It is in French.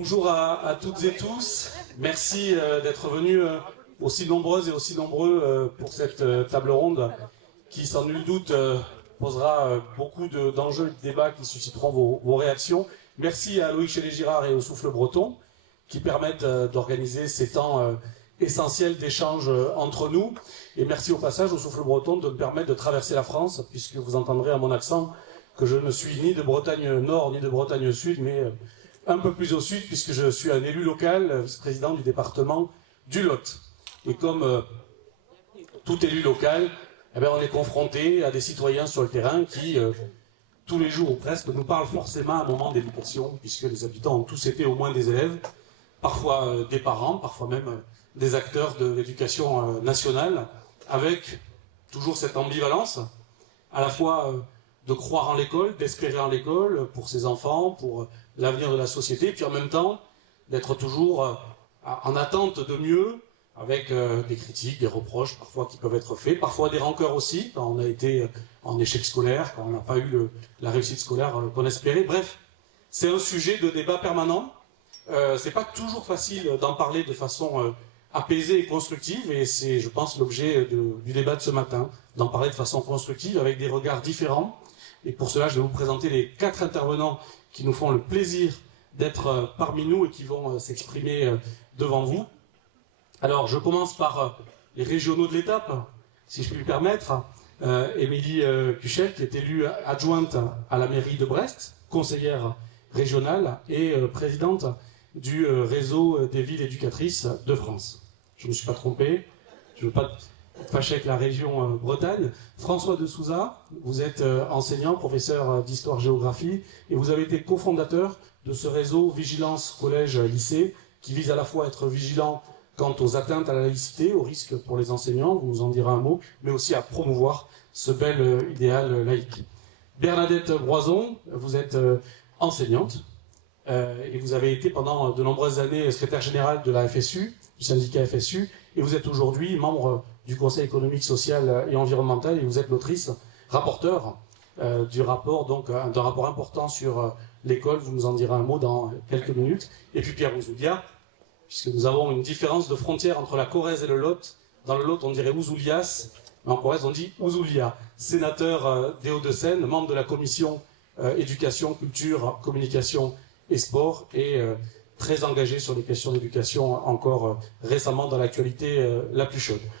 Bonjour à toutes et tous. Merci d'être venus aussi nombreuses et aussi nombreux pour cette table ronde qui, sans nul doute, posera beaucoup d'enjeux et de débats qui susciteront vos réactions. Merci à Loïc Chélet-Girard et au Souffle Breton qui permettent d'organiser ces temps essentiels d'échange entre nous. Et merci au passage au Souffle Breton de me permettre de traverser la France, puisque vous entendrez à mon accent que je ne suis ni de Bretagne Nord ni de Bretagne Sud, mais un peu plus au sud, puisque je suis un élu local, vice-président du département du Lot. Et comme tout élu local, eh bien, on est confronté à des citoyens sur le terrain qui, tous les jours ou presque, nous parlent forcément à un moment d'éducation, puisque les habitants ont tous été au moins des élèves, parfois des parents, parfois même des acteurs de l'éducation nationale, avec toujours cette ambivalence, à la fois de croire en l'école, d'espérer en l'école pour ses enfants, pour l'avenir de la société, puis en même temps d'être toujours en attente de mieux, avec des critiques, des reproches parfois qui peuvent être faits, parfois des rancœurs aussi, quand on a été en échec scolaire, quand on n'a pas eu la réussite scolaire qu'on espérait. Bref, c'est un sujet de débat permanent. C'est pas toujours facile d'en parler de façon apaisée et constructive, et c'est, je pense, l'objet du débat de ce matin, d'en parler de façon constructive, avec des regards différents. Et pour cela, je vais vous présenter les 4 intervenants qui nous font le plaisir d'être parmi nous et qui vont s'exprimer devant vous. Alors, je commence par les régionaux de l'étape, si je puis me permettre. Émilie Cuchel, qui est élue adjointe à la mairie de Brest, conseillère régionale et présidente du réseau des villes éducatrices de France. Je ne me suis pas trompé, je ne veux pas fâché avec la région Bretagne. François de Souza, vous êtes enseignant, professeur d'histoire-géographie, et vous avez été cofondateur de ce réseau Vigilance Collège-Lycée, qui vise à la fois à être vigilant quant aux atteintes à la laïcité, aux risques pour les enseignants, vous nous en direz un mot, mais aussi à promouvoir ce bel idéal laïque. Bernadette Broison, vous êtes enseignante, et vous avez été pendant de nombreuses années secrétaire générale de la FSU, du syndicat FSU, et vous êtes aujourd'hui membre du Conseil économique, social et environnemental, et vous êtes l'autrice, rapporteur d'un rapport important sur l'école, vous nous en direz un mot dans quelques minutes. Et puis Pierre Ouzoulia, puisque nous avons une différence de frontière entre la Corrèze et le Lot. Dans le Lot, on dirait Ouzoulias, mais en Corrèze, on dit Ouzoulia. Sénateur des Hauts-de-Seine, membre de la commission éducation, culture, communication et sport, et très engagé sur les questions d'éducation encore récemment dans l'actualité la plus chaude.